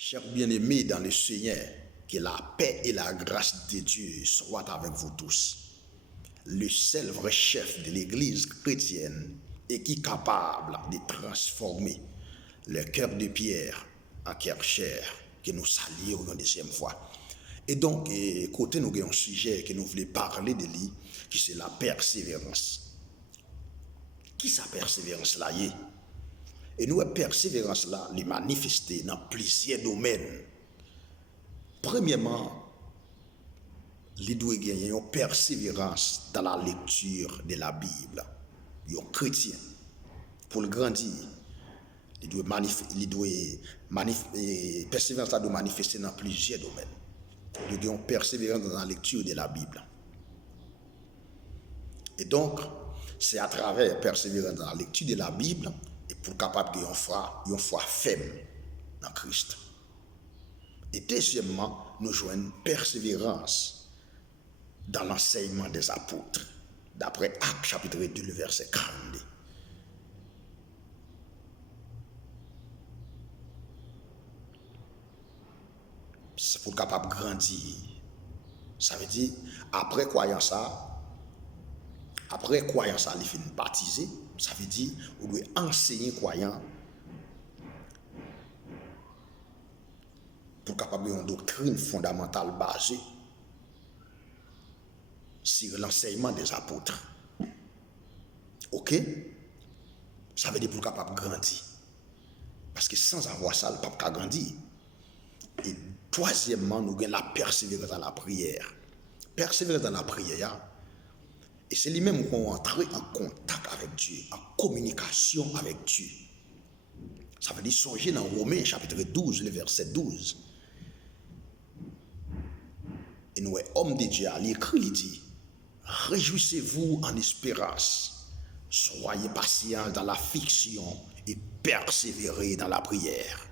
Chers bien-aimés dans le Seigneur, que la paix et la grâce de Dieu soient avec vous tous. Le seul vrai chef de l'Église chrétienne et qui est capable de transformer le cœur de pierre en cœur chair, que nous saluons une deuxième fois. Et donc, côté nous avons un sujet que nous voulons parler de lui, qui c'est la persévérance. Qui sa persévérance là y est? Et nous, persévérance là, les manifester dans plusieurs domaines. Premièrement, il doit gagner une persévérance dans la lecture de la Bible. Un chrétien, pour le grandir, persévérance doit manifester dans plusieurs domaines. Il doit une persévérance dans la lecture de la Bible. Et donc, c'est à travers persévérance dans la lecture de la Bible et pour capable de une foi ferme dans Christ. Et deuxièmement, nous joignons persévérance dans l'enseignement des apôtres, d'après Actes chapitre 2, le verset 42. C'est pour capable grandir. Ça veut dire, après croyant ça, il finit baptisé. Ça veut dire, on doit enseigner croyant pour capable une doctrine fondamentale basée sur l'enseignement des apôtres. Ok? Ça veut dire pour capable grandir. Parce que sans avoir ça, le pape n'a pas grandi. Et troisièmement, nous avons la persévérance dans la prière. Persévérance dans la prière, et c'est lui-même qu'on entre en contact avec Dieu, en communication avec Dieu. Ça veut dire songer dans Romains chapitre 12, le verset 12. Et nous, homme de Dieu, il écrit, il dit, réjouissez-vous en espérance, soyez patients dans l'affliction et persévérez dans la prière.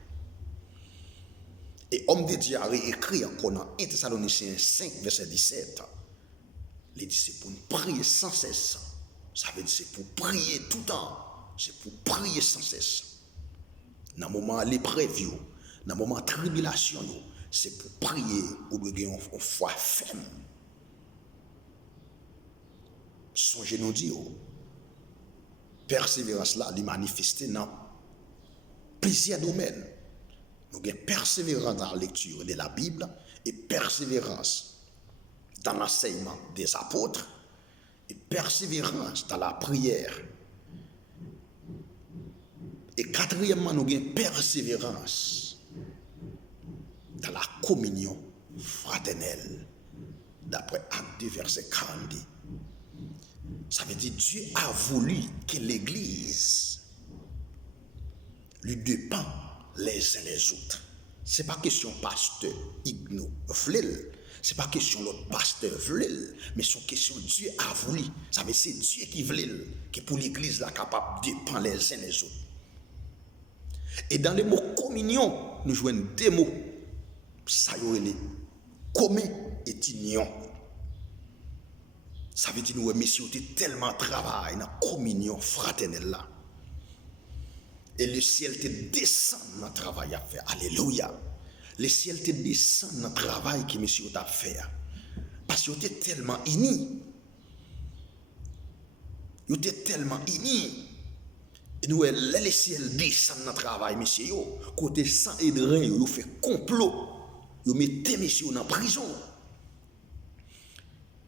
Et homme de Dieu a écrit encore dans 1 Thessaloniciens 5, verset 17. Il dit c'est pour prier sans cesse. Ça veut dire c'est pour prier tout le temps. C'est pour prier sans cesse. Dans le moment de l'épreuve, dans le moment de tribulation, c'est pour prier ou de gagner une foi ferme. Songez nous dire, persévérance là, elle est manifestée dans plusieurs domaines. Nous avons persévérance dans la lecture de la Bible et persévérance dans l'enseignement des apôtres et persévérance dans la prière. Et quatrièmement, nous avons persévérance dans la communion fraternelle, d'après Actes 2, verset 42. Ça veut dire Dieu a voulu que l'Église lui dépend les uns les autres. Ce n'est pas question pasteur Igno Vlel. Ce n'est pas question l'autre pasteur Vlel. Mais c'est question Dieu a voulu. Ça veut dire c'est Dieu qui Vlel, qui pour l'église là capable de dépendre les uns les autres. Et dans les mots communion, nous jouons deux mots. Ça y est, commun et union. Ça veut dire nous, messieurs, tellement travail dans la communion fraternelle là. Et le ciel te descend dans le travail à faire. Alléluia. Le ciel te descend dans le travail que monsieur t'a fait. Parce que vous êtes tellement unis. Vous êtes tellement unis. Et nous, le ciel descend dans le travail, monsieur. Côté sans Edrin, vous fait complot. Vous mettez monsieur dans la prison.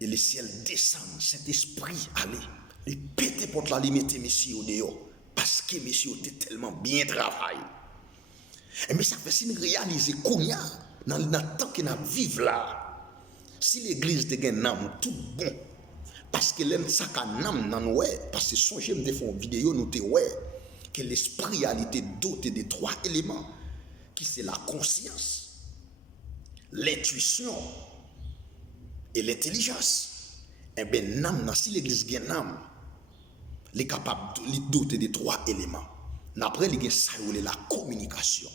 Et le ciel descend, cet esprit, allez. Il pète pour la limiter, monsieur, au dehors. Parce que monsieur était tellement bien travaillé. Mais ça fait si nous réaliser qu'on y a dans le temps que nous vivons là. Si l'église de un âme tout bon, parce que l'aime ça qu'un âme dans nous, parce que son j'aime de faire une vidéo, nous te que l'esprit a été doté de trois éléments, qui c'est la conscience, l'intuition et l'intelligence. Et bien, l'âme, si l'église a un âme, il est capable de doter de trois éléments. Après, il y a la communication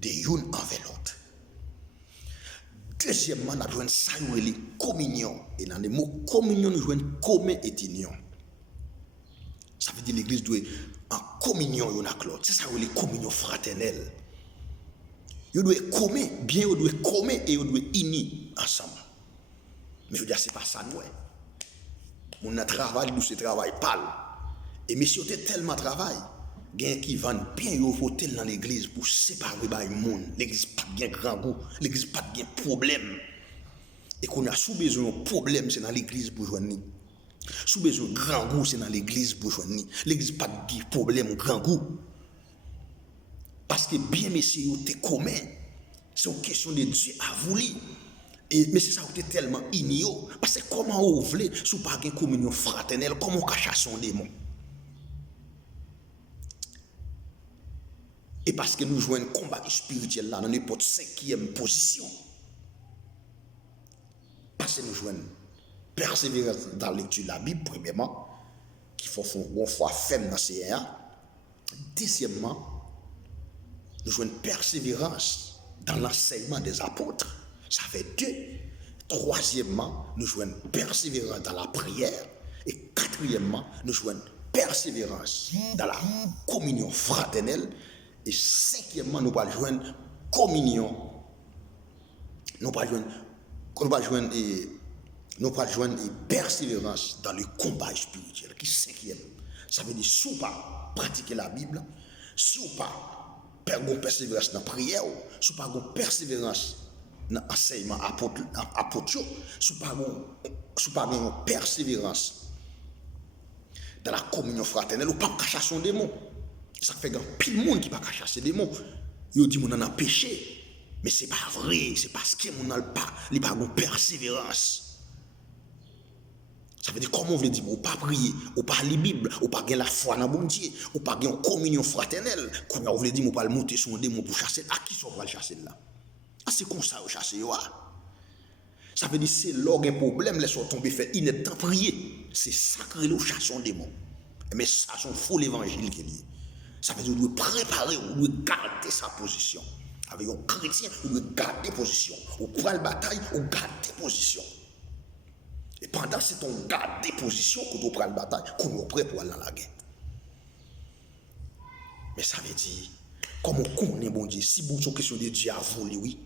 de l'une envers l'autre. Deuxièmement, nous avons la communion. Et dans le mot communion, nous avons commun et union. Ça veut dire l'église doit en communion avec l'autre. C'est ça, la communion fraternelle. Vous devez commer, bien, vous devez commer et vous devez unir ensemble. Mais je veux dire, ce n'est pas ça, nous. Mon travail, nous, c'est travail pâle. Et messieurs, vous tellement travail. Gen qui vendent bien yo voter dans l'église pour séparer les monde. L'église pas de grand goût, l'église pas de problème. Et qu'on a sous besoin de problème, c'est dans l'église pour joindre. Sous besoin de grand goût, c'est dans l'église pour joindre. L'église pas de problème grand goût. Parce que bien messieurs, vous êtes commun. C'est une question de Dieu à voulu. Et mais c'est ça vous êtes tellement ignorant. Parce que comment vous voulez, si vous pas de communion fraternelle, comment vous cachez son démon? Et parce que nous jouons un combat spirituel là, dans n'importe 5e position. Parce que nous jouons persévérance dans la lecture de la Bible, premièrement, qu'il faut une foi ferme dans ces CA. Deuxièmement, nous jouons persévérance dans l'enseignement des apôtres. Ça fait 2. Troisièmement, nous jouons persévérance dans la prière. Et quatrièmement, nous jouons persévérance dans la communion fraternelle. Et cinquièmement, nous allons joindre communion. Nous allons joindre persévérance dans le combat spirituel. Qui cinquième? Ça veut dire, si vous pas pratiquer la Bible, si vous pas faire persévérance dans la prière, si vous pas persévérance dans l'enseignement apôtre, si vous pas persévérance dans la communion fraternelle, vous ne pouvez pas chasser son démon. Ça fait grand pile monde qui ne peut pas chasser des démons. Ils disent qu'on a péché. Mais ce n'est pas vrai. C'est parce que mon n'a pas de persévérance. Ça veut dire comment vous voulez dire, ou pas prier, ou pas lire la Bible, ou pas gagner la foi dans bon Dieu, ou pas gagner une communion fraternelle. Comment vous voulez dire, ou pas monter sur un démon pour chasser. À qui ça va le chasser là? Ah, c'est comme ça, vous chassez. Ça veut dire c'est là qu'il y a un problème, laissez tomber, fait inepte prier. C'est sacré le chasse un démon. Mais ça, c'est un faux évangile qui est lié. Ça veut dire qu'on doit préparer, on doit garder sa position. Avec un chrétien, on doit garder position. On prend la bataille, on garde position. Et pendant ce temps, on garde position, quand on prend la bataille, qu'on est prêt pour aller dans la guerre. Mais ça veut dire, comme on connaît bon Dieu, si vous avez une question de Dieu a voulu, oui,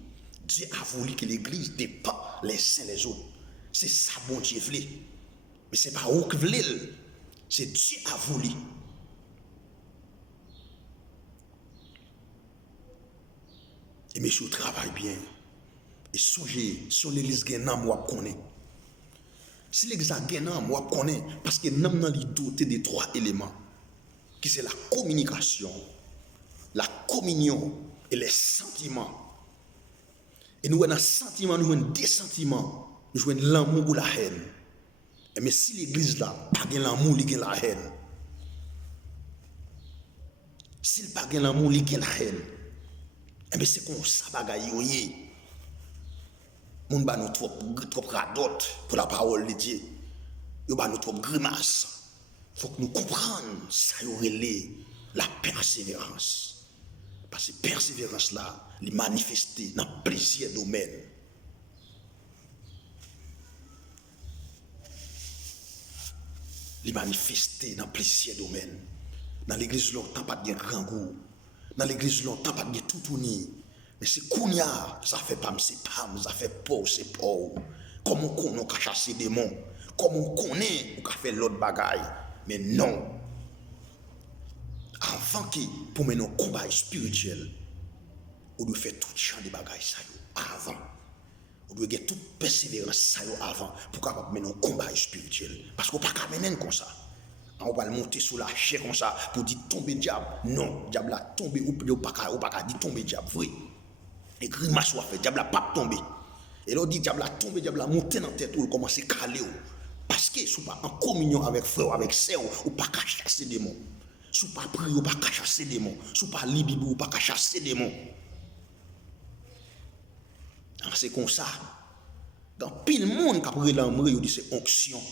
Dieu a voulu que l'église dépend les uns les autres. C'est ça bon Dieu voulait. Mais ce n'est pas vous qui voulez, c'est Dieu a voulu. Et messieurs travaillent bien. Et songez, si l'église gagne, moi connais. Si l'église gagne, moi connais. Parce que nous avons doté de 3 éléments. Qui c'est la communication, la communion et les sentiments. Et nous avons un sentiment, nous avons 2 sentiments. Nous avons l'amour ou la haine. Mais si l'église là, pas de l'amour, il y a la haine. S'il pas de l'amour, il y a la haine. Mais c'est comme ça, bagaille, oui. Moun ba nous trop radote pour la parole de Dieu. Yo ba nous trop grimace. Faut que nous comprenions ça y la persévérance. Parce que persévérance là, les manifester dans plusieurs domaines. Les manifester dans plusieurs domaines. Dans l'église longtemps pas de grand goût. Dans l'église longtemps pas de tout tourner. Mais c'est Kounia, ça fait pas, c'est pas, ça fait pas, c'est pas. Comme on connaît, on a chassé des démons. Comme on connaît, on a fait l'autre bagaille. Mais non. Avant que, pour mener un combat spirituel, on doit faire tout champ de bagaille ça avant. On doit faire toute persévérance ça avant pour capable mener un combat spirituel. Parce qu'on ne peut pas mener comme ça. On va le monter sous la chair comme ça pour dire tomber diable. Non, diable a tombé ou pas dire tomber diable. Oui. Et grimace ou fait diable a pas tombé. Et là on dit diable a tombé, diable a monté dans la tête ou commence à caler. Parce que si vous pas en communion avec frère, avec sœur, ou pas chasser des démons. Si vous pas prier, ou pas chasser des démons. Si vous pas lire Bible, ou pas chasser des démons. C'est comme ça. Dans pile monde qui a pris l'amour, il dit c'est onction.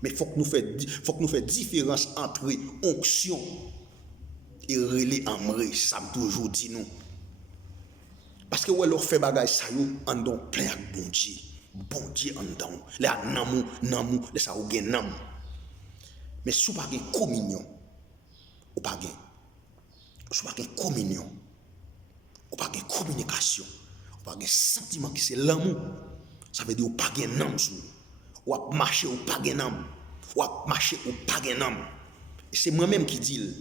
Mais il faut que nous fassions différence entre onction et relais amoureux. Ça me toujours dit nous. Parce que ouais, leur fait bagage ça en don plein de bon Dieu. Bon Dieu en dedans. Là, namou, là, ça ou gen nam. Mais si vous n'avez pas de communion, ou pas de communion, ou pas de communication, ou pas de sentiment qui c'est l'amour. Ça veut dire ou pas de âme sous. Ou à marcher ou pas de âme. Ou à marcher ou pas de âme. Et c'est moi-même qui dis,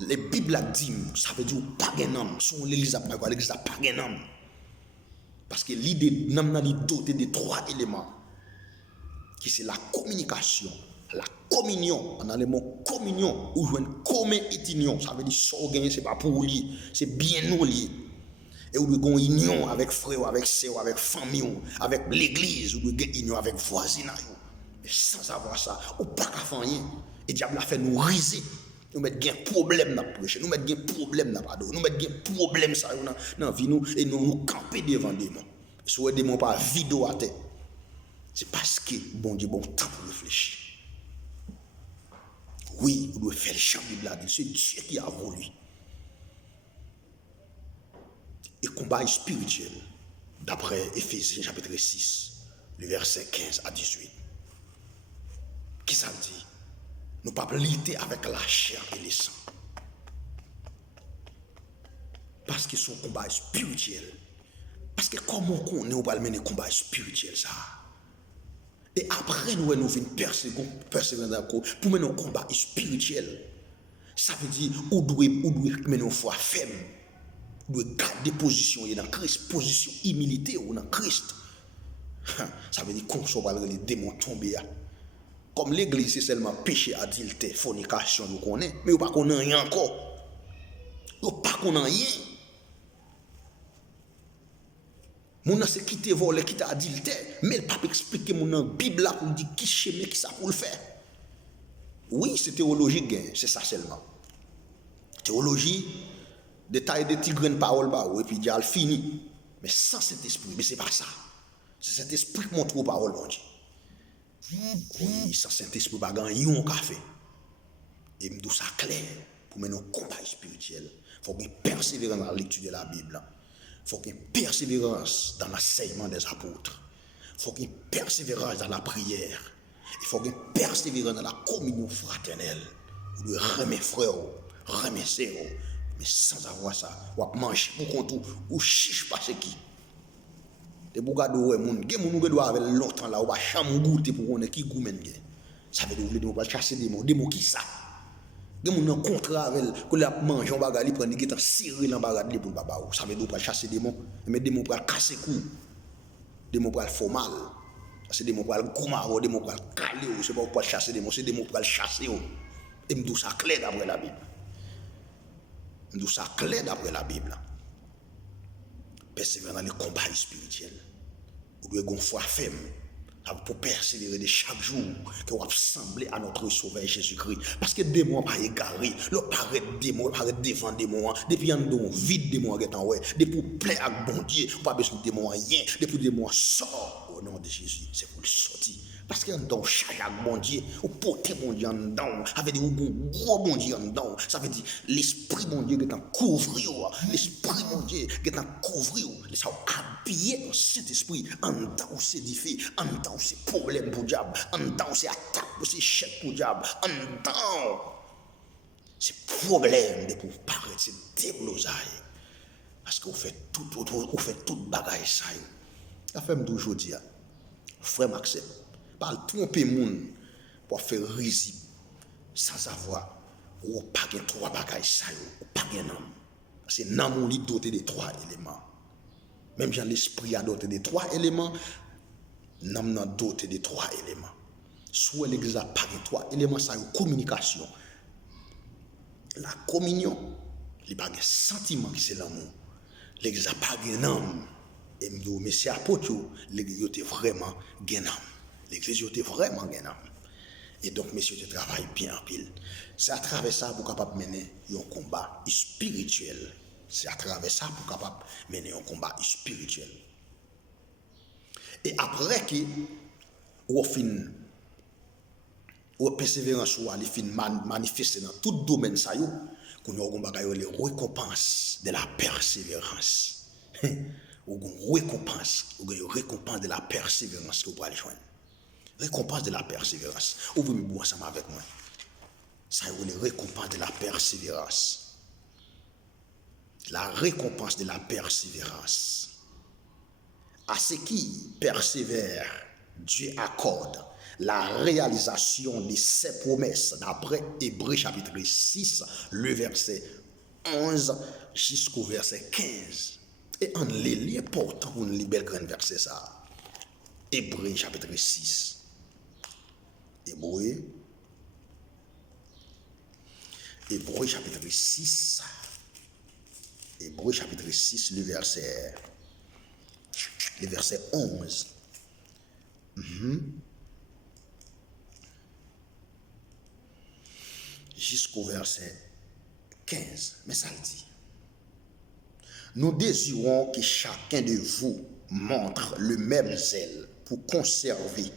les Bibles disent, ça veut dire ou pas de âme. Son l'église a pas l'église a pas de âme. Parce que l'idée d'âme est dotée de 3 éléments. Qui c'est la communication, la communion. On a le mot communion, ou une commun union. Ça veut dire ça gagner, c'est pas pour lui, c'est bien nous lié. Et vous devez une union avec frère, avec sœur, avec famille, avec l'église, vous devez une union avec voisinage. Mais sans avoir ça, ou pas qu'à faire rien. Et diable a fait nous riser. Nous mettons un problème dans le prêcher, nous mettons un problème dans le pardon, nous mettons un problème dans la vie, et nous camper devant des démons. Si vous démons par vidéo à terre, c'est parce que bon Dieu bon temps pour réfléchir. Oui, vous devez faire le champ de la Bible, c'est Dieu qui a voulu. Et combat spirituel, d'après Éphésiens chapitre 6, le verset 15 à 18. Qui ça dit? Nous ne pouvons pas lutter avec la chair et le sang. Parce que son combat est spirituel. Parce que comment on connaît, on va mener le combat spirituel ça. Et après nous venons persévérer dans le corps pour mener un combat spirituel. Ça veut dire où doit mener une foi ferme. Doit garder position dans Christ, position humilité ou dans Christ. Ça veut dire qu'on soit les démons tombés. Comme l'église c'est seulement péché, adultère, fornication, nous connaissons, mais vous ne connaissez rien encore. Vous ne connaissez rien. Mon c'est quitter voler, quitter adultère, mais le pape explique mon Bible là pour dire qui chemin qui ça pour le faire. Oui, c'est théologique, c'est ça seulement. Théologie, détail de petits grains de parole, et puis il fini. Mais sans cet esprit, mais c'est pas ça. C'est cet esprit qui montre aux paroles, mon Dieu. Oui, sans cet esprit, il n'y a pas de café. Et me dit ça clair pour mener un combat spirituel. Il faut qu'il persévère dans la lecture de la Bible. Il faut qu'il persévérance dans l'enseignement des apôtres. Il faut qu'il persévérance dans la prière. Il faut qu'il persévérance dans la communion fraternelle. Vous devez remettre frère, remettre sœur. Mais sans avoir ça, vous manger pour compte ou chiche pas ce qui. Des bougades ouais moun, gen moun qui doit avec longtemps là, ou pas chambre goûter pour qu'on ait qui goût men. Ça veut dire vous voulez pas chasser des mots qui ça. Gen moun en contrat avec que la manger on bagarre, il prend des temps serré dans bagarre pour baba ou. Ça veut dire pas chasser des mots, mais des mots pour casser cou. Des mots pour faire mal. C'est des mots pour goumaro, des mots pour caler, c'est pas pour chasser des mots, c'est des mots pour chasser. Et me dit ça clair d'après la Bible. Nous ça clair d'après la Bible. Persévérer dans les combats spirituels. Vous devez avoir une foi ferme pour persévérer de chaque jour que vous ressemblez à notre Sauveur Jésus-Christ. Parce que des mots pas égarés, le paraît des mots, paraît devant des mots, depuis un don vide des mots en ouais, depuis pour plaire à bon Dieu, pas besoin de mots rien, depuis des mots sort au nom de Jésus, c'est pour le sortir. Parce que dans chaque bon Dieu, ou porter mon Dieu en dedans, ça veut dire un gros bon Dieu en dedans, ça veut dire l'esprit mon Dieu qui est en couvrir, l'esprit mon Dieu qui est en couvrir, ça habillé dans cet esprit, en dedans c'est difficile, en dedans c'est problème pour diable, en dedans c'est attaque pour c'est chèque pour diable, en dedans c'est problème de pour paraître, c'est déblosaille. Parce qu'on fait tout bagaille ça. La femme d'aujourd'hui, frère Maxime, parle tromper moun pour faire risible sans avoir ou pas gen 3 bagages ça ou pas gen nam. C'est nam ou li doté de 3 éléments. Même Jean l'esprit a doté de 3 éléments, nam nan doté de 3 éléments. Soit l'église a pas gen 3 éléments ça communication. La communion, il pas gen sentiment qui c'est l'amour. L'église a pas gen nam. Et me dit mais c'est apôtre l'église était vraiment gen nam. L'église était vraiment gagnante. Et donc, messieurs, tu travailles bien en pile. C'est à travers ça pour capable mener un combat spirituel. C'est à travers ça pour capable mener un combat spirituel. Et après que ou persévérance ou ali fin manifester dans tout domaine ça yo, qu'on a les récompenses de la persévérance. Ou récompense de la persévérance que vous allez joindre. Récompense de la persévérance. Ouvrez-moi ensemble avec moi. Ça y est, les récompenses de la persévérance. La récompense de la persévérance. À ceux qui persévèrent, Dieu accorde la réalisation de ses promesses d'après Hébreux chapitre 6, le verset 11 jusqu'au verset 15. Et en lit important pour nous libérer grand verset ça. Hébreux chapitre 6. Hébreux chapitre 6. Hébreux chapitre 6, le verset 11. Jusqu'au verset 15. Mais ça le dit. Nous désirons que chacun de vous montre le même zèle pour conserver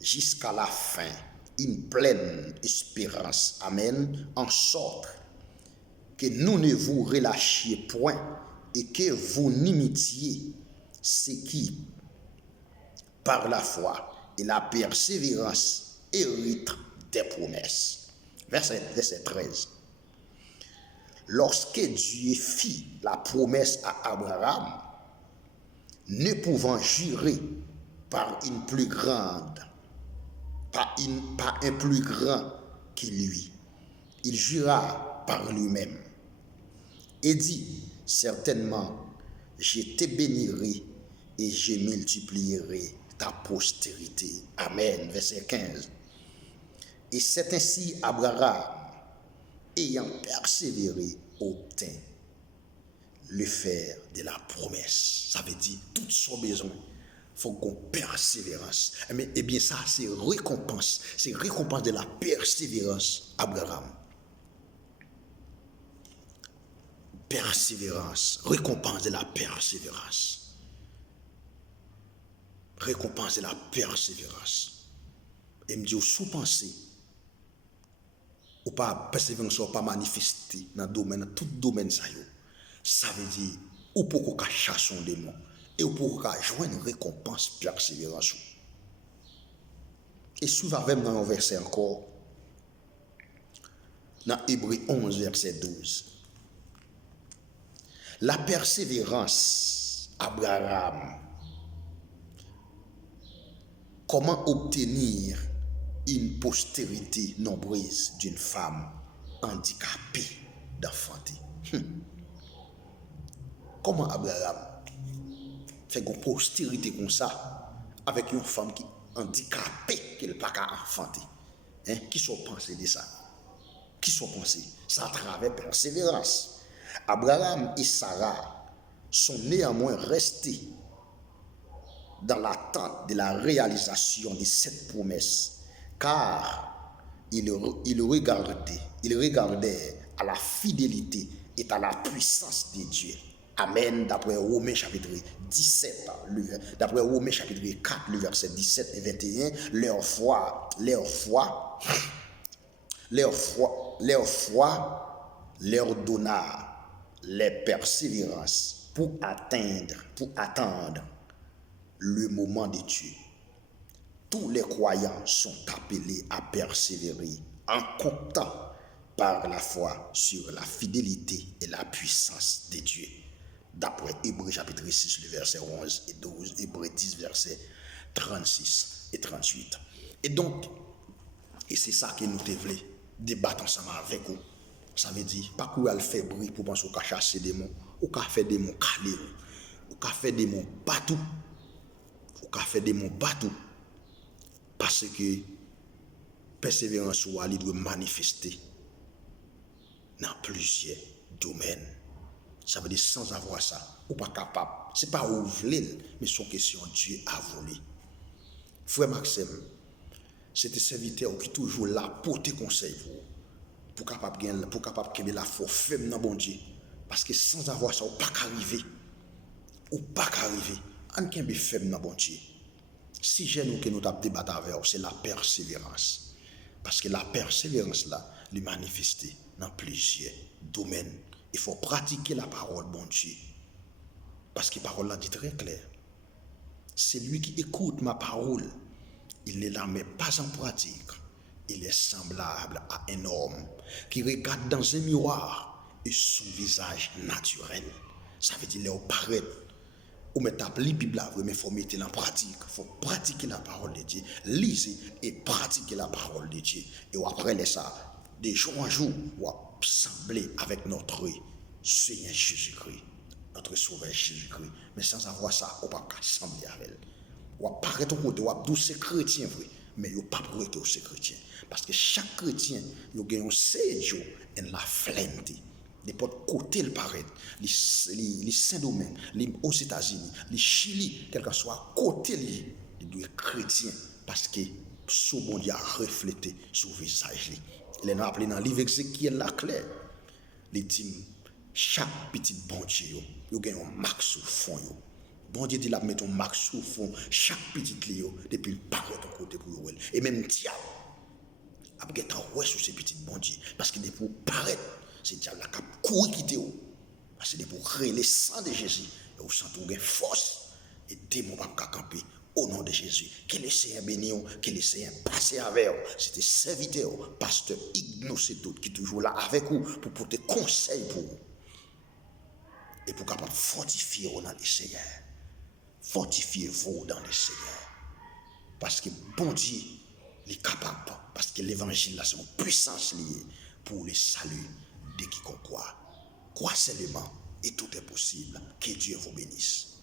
jusqu'à la fin une pleine espérance. Amen. En sorte que nous ne vous relâchiez point et que vous n'imitiez ce qui, par la foi et la persévérance, héritent des promesses. Verset 13. Lorsque Dieu fit la promesse à Abraham, ne pouvant jurer par un plus grand que lui, il jura par lui-même et dit, certainement, je te bénirai et je multiplierai ta postérité. Amen. Verset 15. Et c'est ainsi Abraham, ayant persévéré, obtint le faire de la promesse. Ça veut dire, tout son besoin, il faut qu'on persévérance. Eh bien, ça, c'est récompense. C'est récompense de la persévérance, Abraham. Persévérance, récompense de la persévérance. Récompense de la persévérance. Et me dit, sous-pensez, ou pas persévérance, ou pas manifester dans tout domaine ça yo. Ça veut dire, ou pour qu'on chasse un démon, et ou pour qu'on joigne une récompense persévérance. Et souvent même dans un verset encore, dans Hébreux 11, verset 12. La persévérance, Abraham, comment obtenir une postérité nombreuse d'une femme handicapée d'enfanter? Comment Abraham fait une postérité comme ça avec une femme qui est handicapée qu'elle n'a pas qu'à enfanter? Qui sont pensés de ça? Qui sont pensés? Ça à travers persévérance. Abraham et Sarah sont néanmoins restés dans l'attente de la réalisation de cette promesse, car ils regardaient à la fidélité et à la puissance de Dieu. Amen. D'après Romains chapitre 17, d'après Romains chapitre 4, le verset 17 et 21, leur foi leur donna les persévérances pour attendre le moment de Dieu. Tous les croyants sont appelés à persévérer en comptant par la foi sur la fidélité et la puissance de Dieu. D'après Hébreux chapitre 6, le verset 11 et 12, Hébreux 10, verset 36 et 38. Et donc, et c'est ça que nous devons débattre ensemble avec vous. Ça veut dire, pas qu'on va faire bruit pour penser qu'on chasser des démons, ou qu'on fait des démons calés, ou qu'on fait des démons bateaux, ou qu'on fait des démons bateaux. Parce que persévérance ou ali doit manifester dans plusieurs domaines. Ça veut dire sans avoir ça, ou pas capable. C'est pas ouvrir, mais son question Dieu a voulu. Frère Maxime, c'était serviteur qui toujours là pour te conseiller pour capable gagner la foi ferme dans bon Dieu. Parce que sans avoir ça, ou pas qu'arriver. Ou pas qu'arriver. On kembe ferme dans bon Dieu. Si j'ai nous que nous avons débattu avec, c'est la persévérance. Parce que la persévérance là, lui manifester dans plusieurs domaines. Il faut pratiquer la parole, bon Dieu. Parce que la parole là dit très clair. C'est lui qui écoute ma parole. Il ne la met pas en pratique. Il est semblable à un homme qui regarde dans un miroir et son visage naturel. Ça veut dire, là, paraît, ou mettre la Bible là, mais il faut mettre en pratique. Il faut pratiquer la parole de Dieu. Lisez et pratiquer la parole de Dieu. Et après ça, de jour en jour, on va sembler avec notre Seigneur Jésus-Christ, notre Sauveur Jésus-Christ. Mais sans avoir ça, on ne peut pas sembler avec elle. On va paraître au côté, on va dire c'est chrétien, mais il n'y a pas pour que c'est chrétien. Parce que chaque chrétien, il y a un séjour et la flemme. De porte côté le paraît, les Saint-Domingue, aux États-Unis, les Chili, quel que soit côté il doit être chrétien parce que ce bon Dieu a reflété sur le visage. Il est appelé dans le livre Ézéchiel la clair. Il dit chaque petit bon Dieu, il y a une marque sur le fond. Bon Dieu dit la mettre une marque sur le fond, chaque petit Léo, depuis le paraît ton côté pour vous. Et même diable, après ouais sur ces petits bon Dieu, parce que depuis paraître, c'est diable qui a couru quitter vous. Parce que pour créer le sang de Jésus, et vous sentez une force, et démon va camper au nom de Jésus. Que le Seigneur bénisse, que le Seigneur passe avec vous. C'était serviteur, pasteur Ignace tout qui est toujours là avec vous pour porter conseil pour vous. Et pour capable fortifier vous dans le Seigneur. Fortifiez-vous dans le Seigneur. Parce que bon Dieu, il est capable. Parce que l'évangile, là, c'est une puissance liée pour le salut de quiconque croit. Crois seulement et tout est possible. Que Dieu vous bénisse.